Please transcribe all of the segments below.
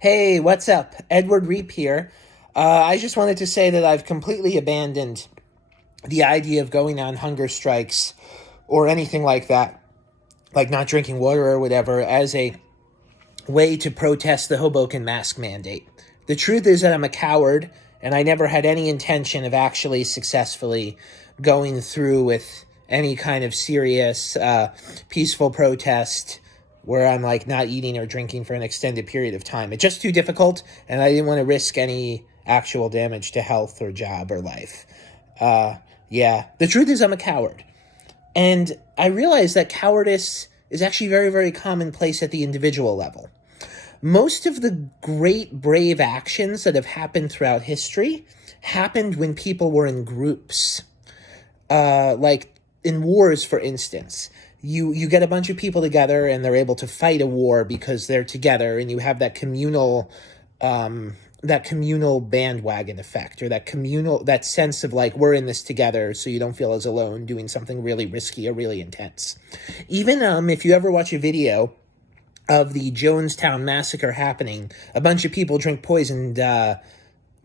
Hey, what's up? Edward Reap here. I just wanted to say that I've completely abandoned the idea of going on hunger strikes or anything like that, like not drinking water or whatever, as a way to protest the Hoboken mask mandate. The truth is that I'm a coward, and I never had any intention of actually successfully going through with any kind of serious, peaceful protest where I'm like not eating or drinking for an extended period of time. It's just too difficult, and I didn't want to risk any actual damage to health or job or life. Yeah, the truth is I'm a coward. And I realize that cowardice is actually very, very commonplace at the individual level. Most of the great, brave actions that have happened throughout history happened when people were in groups. Like in wars, for instance. You get a bunch of people together and they're able to fight a war because they're together, and you have that communal bandwagon effect, or that sense of like, we're in this together, so you don't feel as alone doing something really risky or really intense. Even if you ever watch a video of the Jonestown massacre happening, a bunch of people drink poison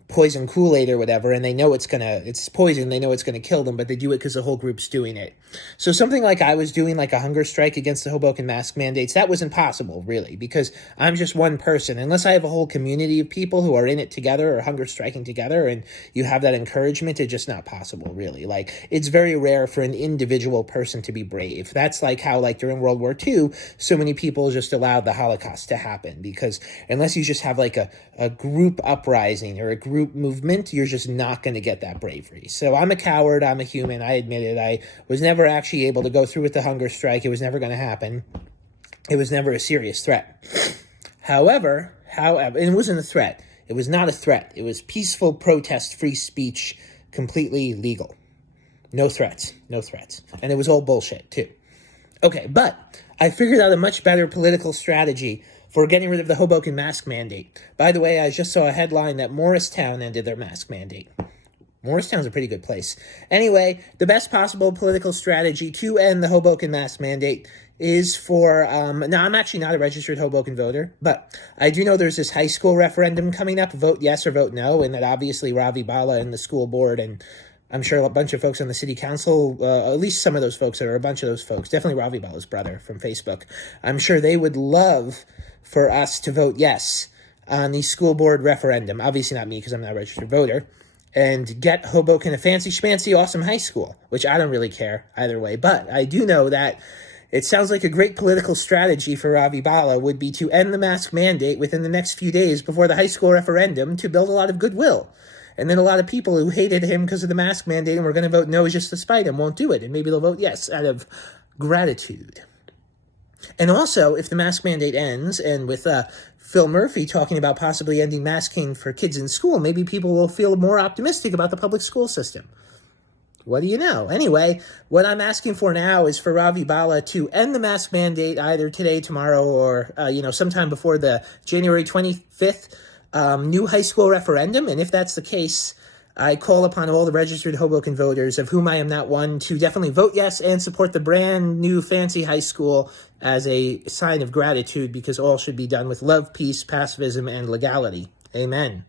Kool-Aid or whatever, and they know it's poison, they know it's gonna kill them, but they do it because the whole group's doing it. So something like I was doing, like a hunger strike against the Hoboken mask mandates, that was impossible, really, because I'm just one person. Unless I have a whole community of people who are in it together or hunger striking together, and you have that encouragement, it's just not possible, really. Like, it's very rare for an individual person to be brave. That's like how, like, during World War II, so many people just allowed the Holocaust to happen, because unless you just have, like, a group uprising or a group movement, you're just not going to get that bravery. So I'm a coward. I'm a human. I admit it. I was never actually able to go through with the hunger strike. It was never going to happen. It was never a serious threat. However, it wasn't a threat. It was not a threat. It was peaceful protest, free speech, completely legal. No threats. And it was all bullshit, too. Okay, but I figured out a much better political strategy for getting rid of the Hoboken mask mandate. By the way, I just saw a headline that Morristown ended their mask mandate. Morristown's a pretty good place. Anyway, the best possible political strategy to end the Hoboken mask mandate is for, now I'm actually not a registered Hoboken voter, but I do know there's this high school referendum coming up, vote yes or vote no, and that obviously Ravi Bala and the school board, and I'm sure a bunch of folks on the city council, at least some of those folks, or a bunch of those folks, definitely Ravi Bala's brother from Facebook, I'm sure they would love for us to vote yes on the school board referendum. Obviously not me, because I'm not a registered voter. And get Hoboken a fancy schmancy awesome high school, which I don't really care either way. But I do know that it sounds like a great political strategy for Ravi Bala would be to end the mask mandate within the next few days before the high school referendum to build a lot of goodwill. And then a lot of people who hated him because of the mask mandate and were going to vote no just to spite him won't do it. And maybe they'll vote yes out of gratitude. And also, if the mask mandate ends, and with Phil Murphy talking about possibly ending masking for kids in school, maybe people will feel more optimistic about the public school system. What do you know? Anyway, what I'm asking for now is for Ravi Bala to end the mask mandate either today, tomorrow, or sometime before the January 25th new high school referendum. And if that's the case, I call upon all the registered Hoboken voters, of whom I am not one, to definitely vote yes and support the brand new fancy high school as a sign of gratitude, because all should be done with love, peace, pacifism, and legality. Amen.